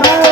มา